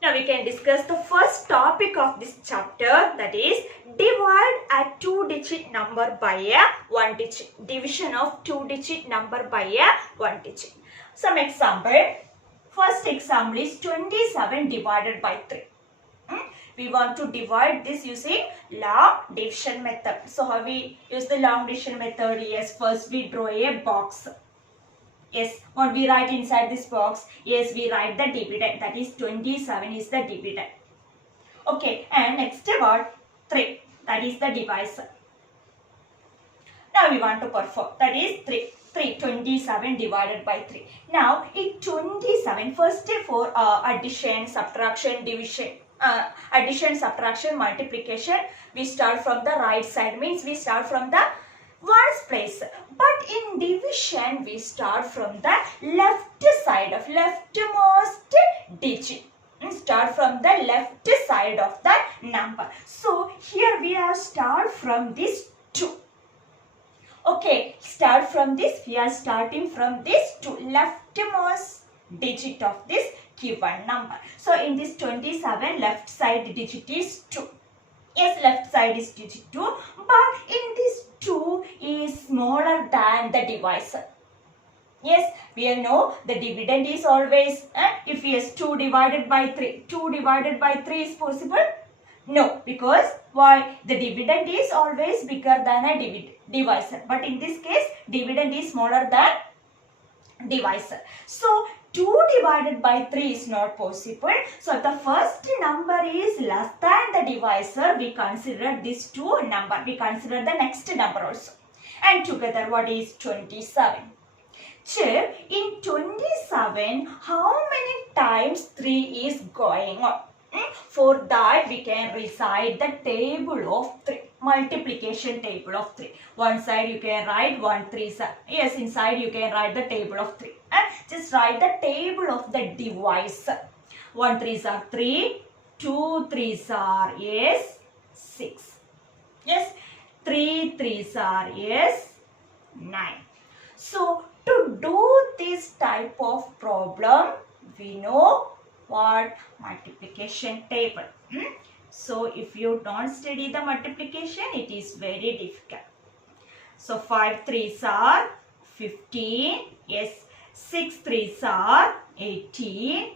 Now we can discuss the first topic of this chapter, that is divide a two-digit number by a one-digit. Division of two-digit number by a one-digit. Some example. First example is 27 divided by 3. We want to divide this using long division method. So how we use the long division method? Yes, first we draw a box. Yes, what we write inside this box? Yes, we write the dividend. That is 27 is the dividend. Okay, and next what? 3. That is the divisor. Now we want to perform. That is 3. 27 divided by 3. Now in 27, first for addition, subtraction, division, addition, subtraction, multiplication, we start from the right side. Means we start from the ones place. But in division, we start from the left side of leftmost digit. Start from the left side of the number. So here we have start from this 2. Okay, start from this. We are starting from this to leftmost digit of this given number. So in this 27, left side digit is 2. Yes, left side is digit 2. But in this 2 is smaller than the divisor. Yes, we all know the dividend is always, if yes, 2 divided by 3. 2 divided by 3 is possible? No, because why? The dividend is always bigger than a divisor. But in this case, dividend is smaller than divisor. So 2 divided by 3 is not possible. So if the first number is less than the divisor, we consider this 2 number. We consider the next number also. And together what is 27? Check, in 27, how many times 3 is going on? For that we can recite the table of 3. Multiplication table of 3. One side you can write 1 3 7. Yes, inside you can write the table of 3. And just write the table of the divisor. 1 3s are 3. 2 3s are yes 6. Yes, 3 3s are yes 9. So to do this type of problem, we know what? Multiplication table. So if you don't study the multiplication, it is very difficult. So 5 3s are 15. Yes, 6 3s are 18.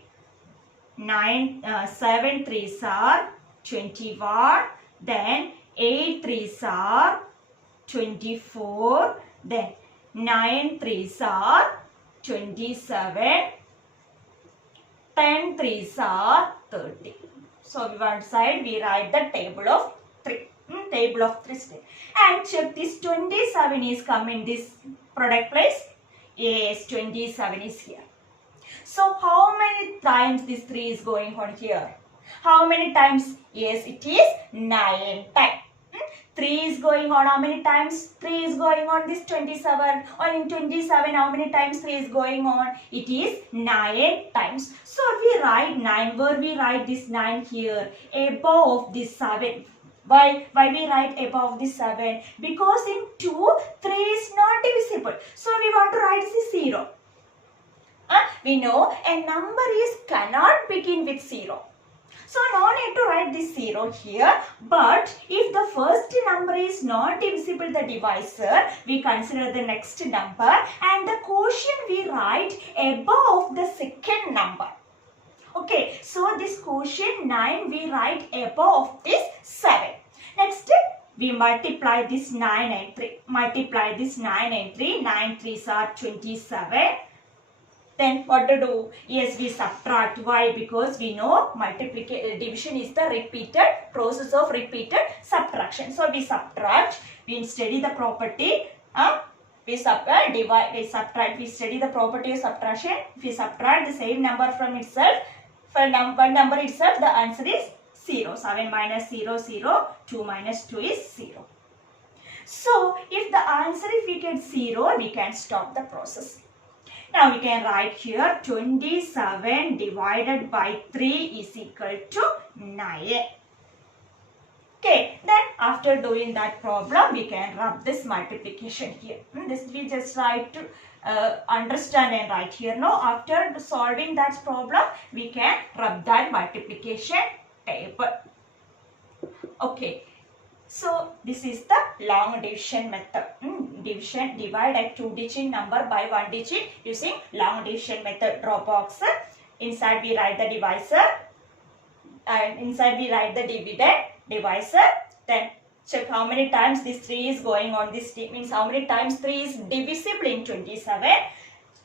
7 3s are 21. Then 8 3s are 24. Then 9 3s are 27. 10 3s are 30. So one side we write the table of 3. Table of 3 step. And check, this 27 is coming this product place. Yes, 27 is here. So how many times this 3 is going on here? How many times? Yes, it is 9 times. 3 is going on how many times? 3 is going on this 27. Or in 27, how many times 3 is going on? It is 9 times. So we write 9. Where we write this 9 here? Above this 7. Why we write above this 7? Because in 2, 3 is not divisible. So we want to write this 0. We know a number cannot begin with 0. So no need to write this 0 here, but if the first number is not divisible the divisor, we consider the next number and the quotient we write above the second number. Okay, so this quotient 9 we write above this 7. Next we multiply this 9 and 3. Multiply this 9 and 3. 9 3s are 27. Then what to do? Yes, we subtract. Why? Because we know division is the repeated process of repeated subtraction. So we subtract. We study the property. We subtract. We study the property of subtraction. If we subtract the same number from itself, for one number itself, the answer is 0. 7 minus 0, 0. 2 minus 2 is 0. So if the answer, if we get 0, we can stop the process. Now we can write here 27 divided by 3 is equal to 9. Okay, then after doing that problem, we can rub this multiplication here. This we just write to understand and write here. Now, after solving that problem, we can rub that multiplication table. Okay, so this is the long division method. Divide a 2-digit number by 1 digit using long division method. Draw box. Inside we write the divisor, and inside we write the dividend, divisor. Then check how many times this 3 is going on this, means how many times 3 is divisible in 27.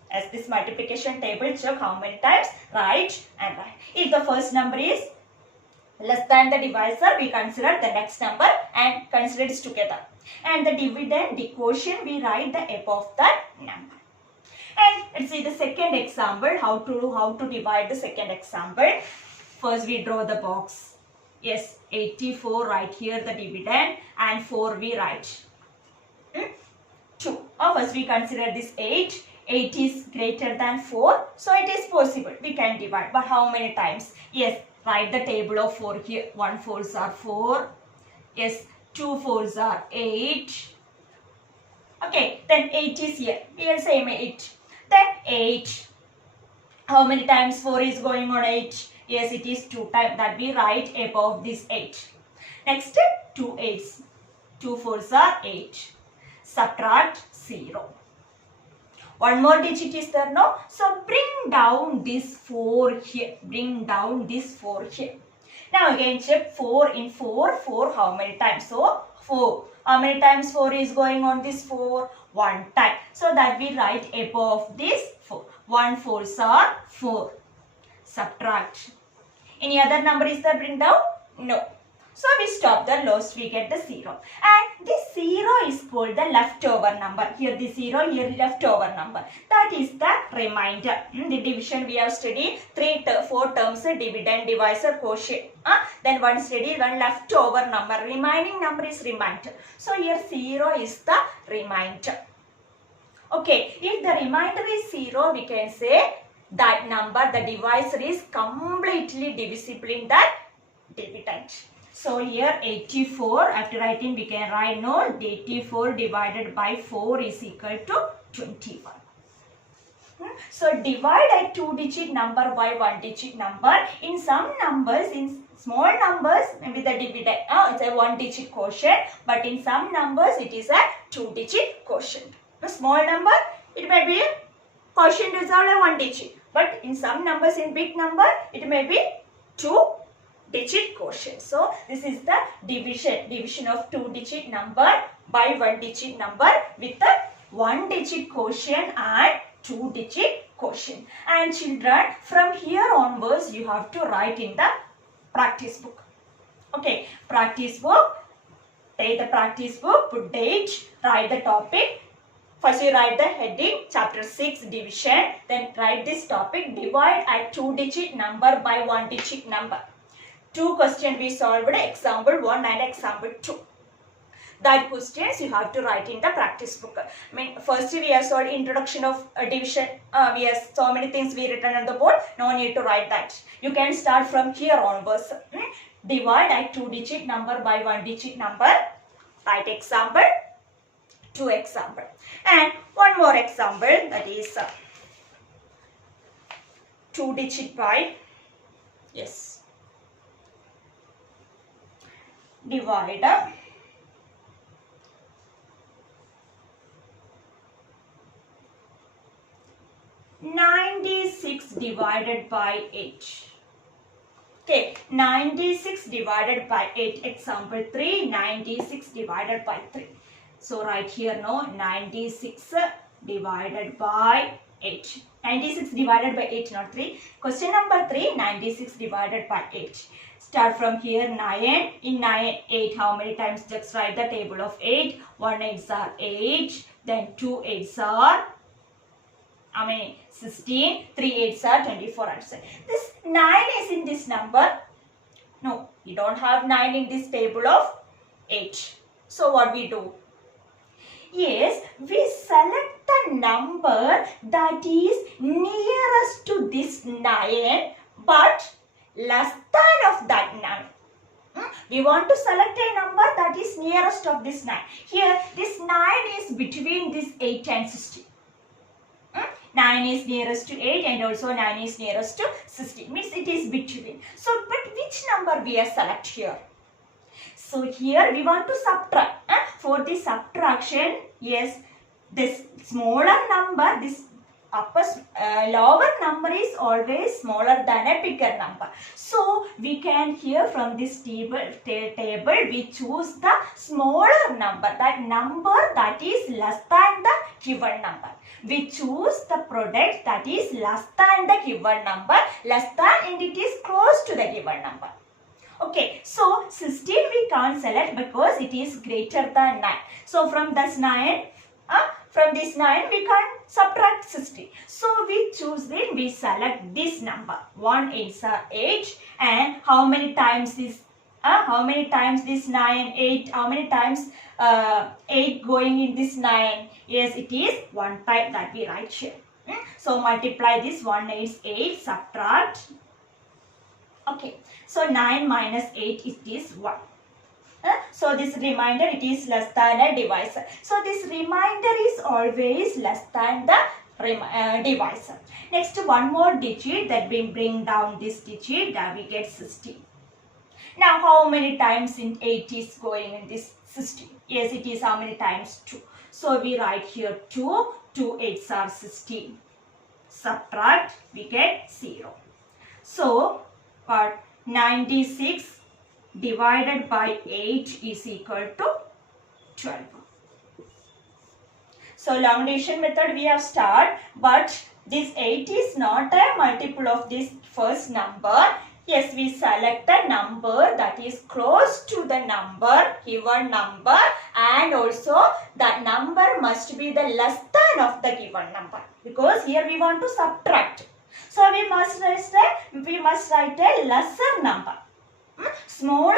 As this multiplication table, check how many times, write and write. If the first number is less than the divisor, we consider the next number and consider it together. And the dividend, the quotient, we write the above that number. And let's see the second example, how to divide the second example. First we draw the box. Yes, 84 right here the dividend, and 4 we write. 2. First we consider this 8. 8 is greater than 4. So it is possible. We can divide. But how many times? Yes, write the table of 4 here. 1 4s are 4. Yes, 2 4s are 8. Okay, then 8 is here. We will say 8. Then 8. How many times 4 is going on 8? Yes, it is 2 times, that we write above this 8. Next, 2 8s. 2 4s are 8. Subtract 0. One more digit is there, no? So bring down this 4 here. Bring down this 4 here. Now again check 4 in 4. 4 how many times? So 4. How many times 4 is going on this 4? 1 time. So that we write above this 4. 1 4s are 4. Subtract. Any other number is there bring down? No. So we stop the loss, we get the 0. And this 0 is called the leftover number. Here the 0, here leftover number. That is the remainder. The division we have studied 4 terms, dividend, divisor, quotient. Then one study, one leftover number. Remaining number is remainder. So here 0 is the remainder. Okay, if the remainder is 0, we can say that number, the divisor is completely divisible in that dividend. So here 84, after writing we can write no, 84 divided by 4 is equal to 21. So divide a 2-digit number by 1-digit number. In some numbers, in small numbers, maybe the dividend, it's a 1-digit quotient, but in some numbers it is a 2-digit quotient. A small number, it may be a quotient is only 1 digit. But in some numbers, in big number, it may be 2-digit quotient. So this is the division of 2-digit number by 1-digit number with a 1-digit quotient and 2-digit quotient. And children, from here onwards, you have to write in the practice book. Okay, practice book. Take the practice book, put date, write the topic. First you write the heading, chapter 6, division. Then write this topic, divide a 2-digit number by 1-digit number. 2 questions we solved, example 1 and example 2. That questions you have to write in the practice book. I mean, first we have solved introduction of division. We have so many things we written on the board. No need to write that. You can start from here onwards. Divide a 2-digit number by 1-digit number. Write example. 2 example. And one more example, that is 2-digit by, yes, divide 96 divided by 8. Okay, 96 divided by 8. Example 3, 96 divided by 3. So write here no, 96 divided by 8. 96 divided by 8, not 3. Question number 3, 96 divided by 8. Start from here 9. In 9, 8, how many times? Just write the table of 8. 1 8s are 8. Then 2 8s are 16. 3 8s are 24 answer. This 9 is in this number. No, you don't have 9 in this table of 8. So what we do? Yes, we select the number that is nearest to this 9 but less than of that 9. We want to select a number that is nearest of this 9. Here, this 9 is between this 8 and 16. 9 is nearest to 8 and also 9 is nearest to 16. Means it is between. So, but which number we are select here? So, here we want to subtract. For the subtraction, yes, this smaller number, this lower number is always smaller than a bigger number. So we can here from this table we choose the smaller number, that number that is less than the given number. We choose the product that is less than the given number, less than and it is close to the given number. Okay, so 16 we can't select because it is greater than 9. So from this 9, we can subtract 60. So we choose it, we select this number. 1 8 are 8 and how many times this 9, 8, how many times 8 going in this 9? Yes, it is one time that we write here. So multiply this 1 is 8, subtract. Okay, so 9 minus 8 it is 1. So this remainder it is less than a divisor. So this remainder is always less than the divisor. Next one more digit, that we bring down this digit, that we get 16. Now how many times in 8 is going in this 16? Yes, it is how many times 2. So we write here 2, 2 8s are 16. Subtract, we get 0. So 96 divided by 8 is equal to 12. So long division method we have started, but this 8 is not a multiple of this first number. Yes, we select the number that is close to the number, given number, and also that number must be the less than of the given number, because here we want to subtract. So we must write a lesser number. Smaller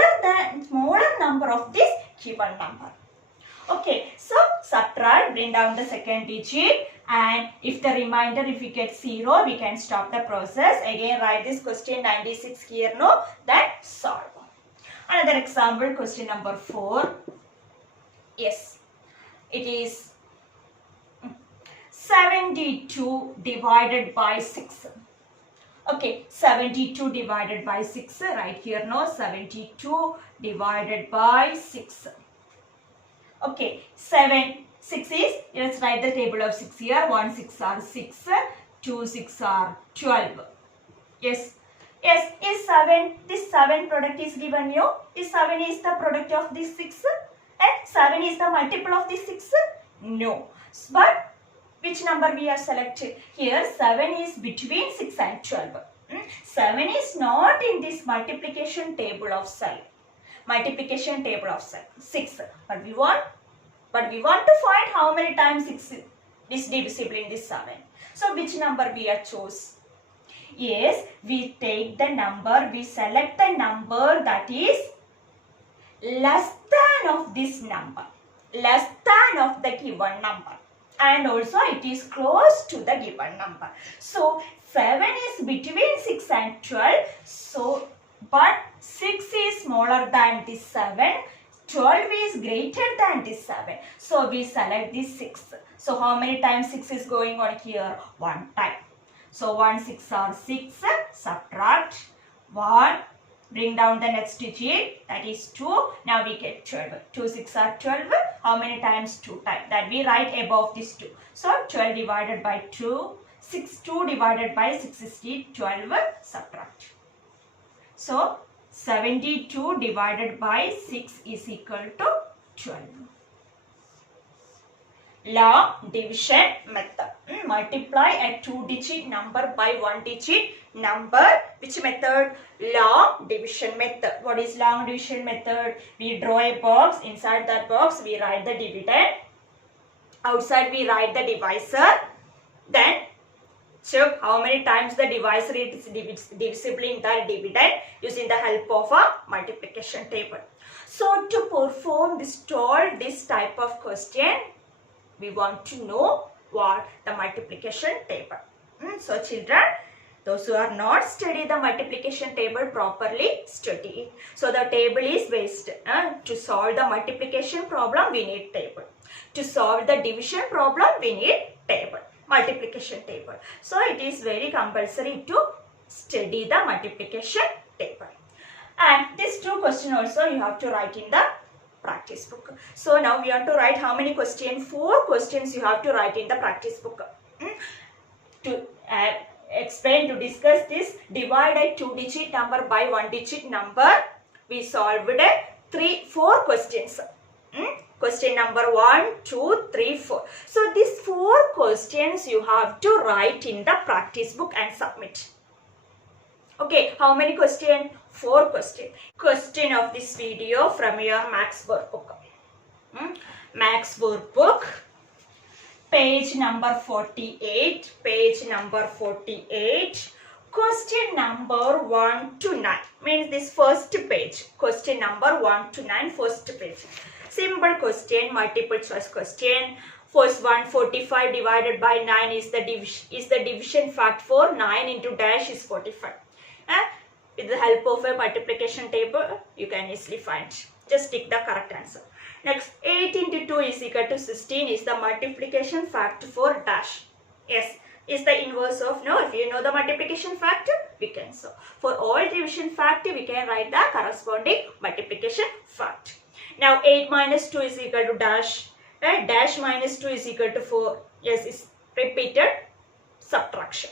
number of this given number. Okay, so subtract, bring down the second digit, and if the remainder, if we get 0, we can stop the process. Again write this question 96 here, no, then solve. Another example, question number 4. Yes, it is 72 divided by 6. Okay, 72 divided by 6, right here, no, 72 divided by 6. Okay, 6 is, let's write the table of 6 here. 1 6 are 6, 2 6 are 12. Yes, is 7, this 7 product is given you. Is 7 is the product of this 6 and 7 is the multiple of this 6? No, but which number we have selected? Here 7 is between 6 and 12. 7 is not in this multiplication table of cell. 6. But we want to find how many times 6 is divisible in this 7. So which number we have chose? Yes, we take the number, we select the number that is less than of this number, less than of the given number, and also it is close to the given number. So 7 is between 6 and 12. So but 6 is smaller than this 7. 12 is greater than this 7. So we select this 6. So how many times 6 is going on here? 1 time. So 1 6 are 6. Subtract 1. Bring down the next digit, that is 2. Now we get 12. 2 6 are 12. How many times? 2 times. That we write above this 2. So 12 divided by 2. 2 divided by 6 is 12. Subtract. So 72 divided by 6 is equal to 12. Long division method. Multiply a 2-digit number by 1-digit number. Which method? Long division method. What is long division method? We draw a box. Inside that box we write the dividend. Outside we write the divisor. Then check how many times the divisor is divisible in the dividend using the help of a multiplication table. So to perform this type of question, we want to know what the multiplication table. So children, Those who are not study the multiplication table properly, study it. So the table is waste. To solve the multiplication problem, we need table. To solve the division problem, we need table, multiplication table. So it is very compulsory to study the multiplication table. And these two questions also you have to write in the practice book. So now we have to write how many questions? 4 questions you have to write in the practice book. To explain, to discuss this, divide a 2-digit number by 1-digit number. We solved 4 questions. Question number 1, 2, 3, 4. So these 4 questions you have to write in the practice book and submit. Okay, how many questions? 4 questions. Question of this video from your Max workbook. Max workbook, page number 48. Page number 48. Question number 1 to 9. Means this first page. Question number 1 to 9, first page. Simple question, multiple choice question. First one, 45 divided by 9 is the division fact for 9 into dash is 45. With the help of a multiplication table, you can easily find. Just tick the correct answer. Next, 8 into 2 is equal to 16 is the multiplication fact for dash. Yes, is the inverse of no. If you know the multiplication fact, we can solve. For all division fact, we can write the corresponding multiplication fact. Now 8 minus 2 is equal to dash. Dash minus 2 is equal to 4. Yes, it's repeated subtraction.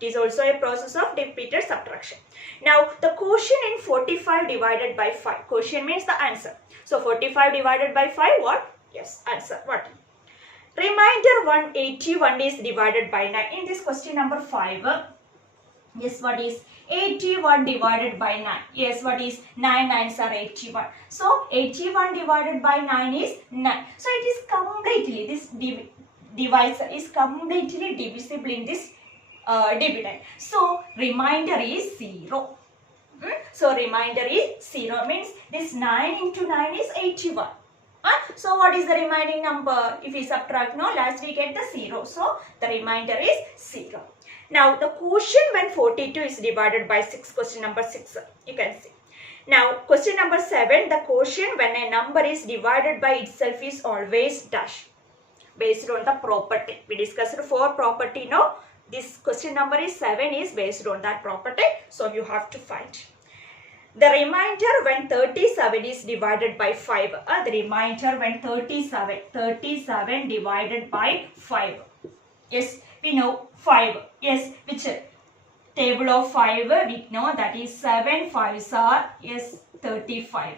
It is also a process of repeated subtraction. Now the quotient in 45 divided by 5. Quotient means the answer. So 45 divided by 5, what? Yes, answer. What? Remainder 181 is divided by 9. In this question number 5, yes, what is 81 divided by 9? Yes, what is 9 9s are 81. So 81 divided by 9 is 9. So it is completely, this divisor is completely divisible in this dividend. So remainder is 0. So remainder is 0 means this 9 into 9 is 81. So what is the remaining number? If we subtract, no, last we get the 0. So the remainder is 0. Now the quotient when 42 is divided by 6, question number 6, you can see. Now question number 7, the quotient when a number is divided by itself is always dash. Based on the property. We discussed 4 property, no? This question number is 7 is based on that property. So you have to find. The remainder when 37 is divided by 5. The remainder when 37 divided by 5. Yes, we know 5. Yes, which table of 5 we know that is 7 5s are, yes, 35.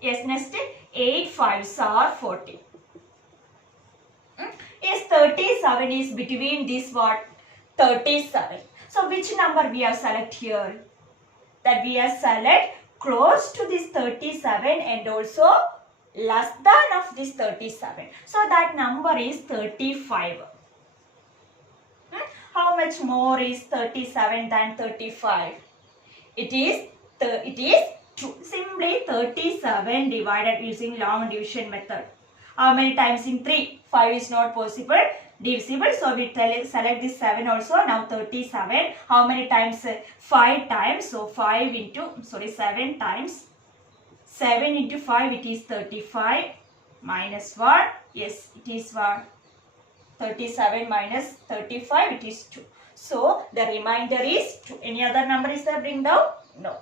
Yes, next 8 5s are 40. Yes, 37 is between this what? 37. So which number we have select here? That we have select close to this 37 and also less than of this 37. So that number is 35. How much more is 37 than 35? It is 2. Simply 37 divided using long division method. How many times in 3? 5 is not possible. Divisible. So we select this 7 also. Now 37. How many times? 5 times. So 7 times. 7 into 5 it is 35. Minus what? Yes, it is what? 37 minus 35 it is 2. So the remainder is 2. Any other number is there bring down? No.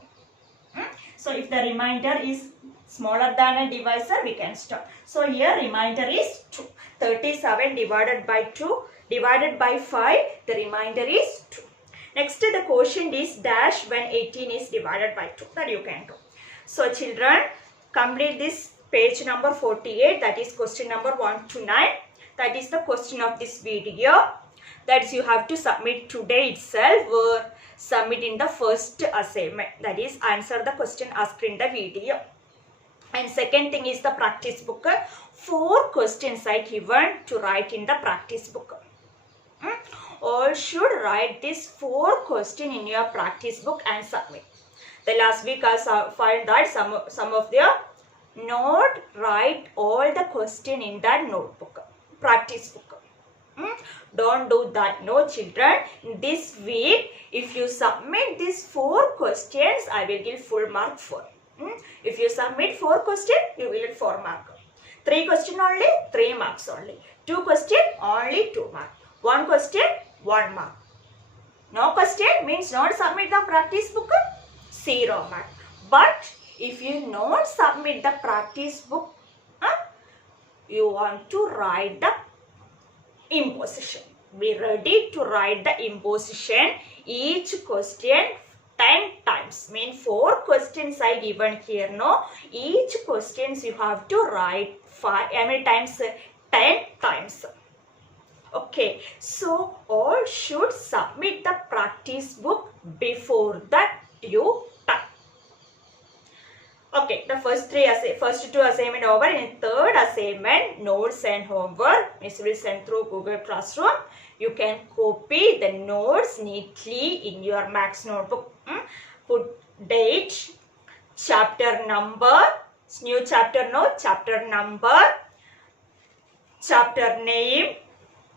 So if the remainder is smaller than a divisor, we can stop. So here remainder is 2. 37 divided by 2 divided by 5, the remainder is 2. Next the quotient is dash when 18 is divided by 2. That you can do. So children, complete this page number 48, that is question number 1 to 9. That is the question of this video. That is you have to submit today itself or submit in the first assignment. That is answer the question asked in the video. And second thing is the practice book. 4 questions I given to write in the practice book. All should write this 4 questions in your practice book and submit. The last week I found that some of them not write all the question in that notebook, practice book. Don't do that, no children. This week, if you submit these 4 questions, I will give full mark for. If you submit 4 questions, you will get 4 mark. 3 questions only, 3 marks only. 2 questions, only 2 marks. 1 question, 1 mark. No question means not submit the practice book, 0 mark. But if you not submit the practice book, you want to write the imposition. Be ready to write the imposition. Each question 10 times. Mean 4 questions I given here. No, each questions you have to write how many times? 10 times. Okay, so all should submit the practice book before that due time. Okay, the first 2 assignment over. In third assignment, notes and homework, Miss will send through Google Classroom. You can copy the notes neatly in your Max notebook. Put date, chapter number, new chapter note, chapter number, chapter name.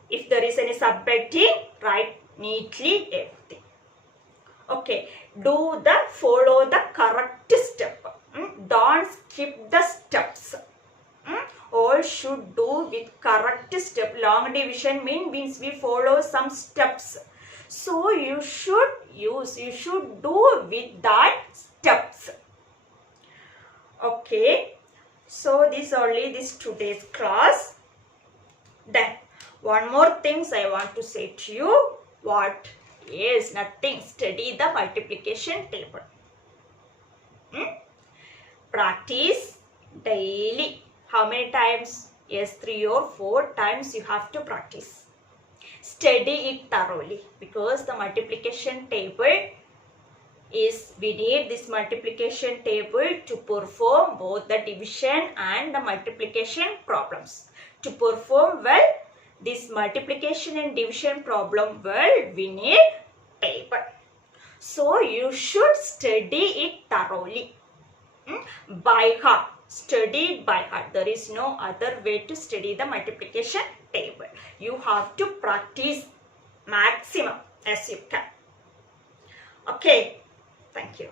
If there is any subheading, write neatly everything. Okay, follow the correct step. Don't skip the steps. All should do with correct step. Long division means we follow some steps. So you should do with that steps. Okay, so this today's class. Then one more things I want to say to you. What is nothing? Study the multiplication table. Practice daily. How many times? Yes, 3 or 4 times you have to practice. Study it thoroughly, because the multiplication table is, we need this multiplication table to perform both the division and the multiplication problems. To perform well this multiplication and division problem well, we need table. So you should study it thoroughly. By heart. Study by heart. There is no other way to study the multiplication table. You have to practice maximum as you can. Okay. Thank you.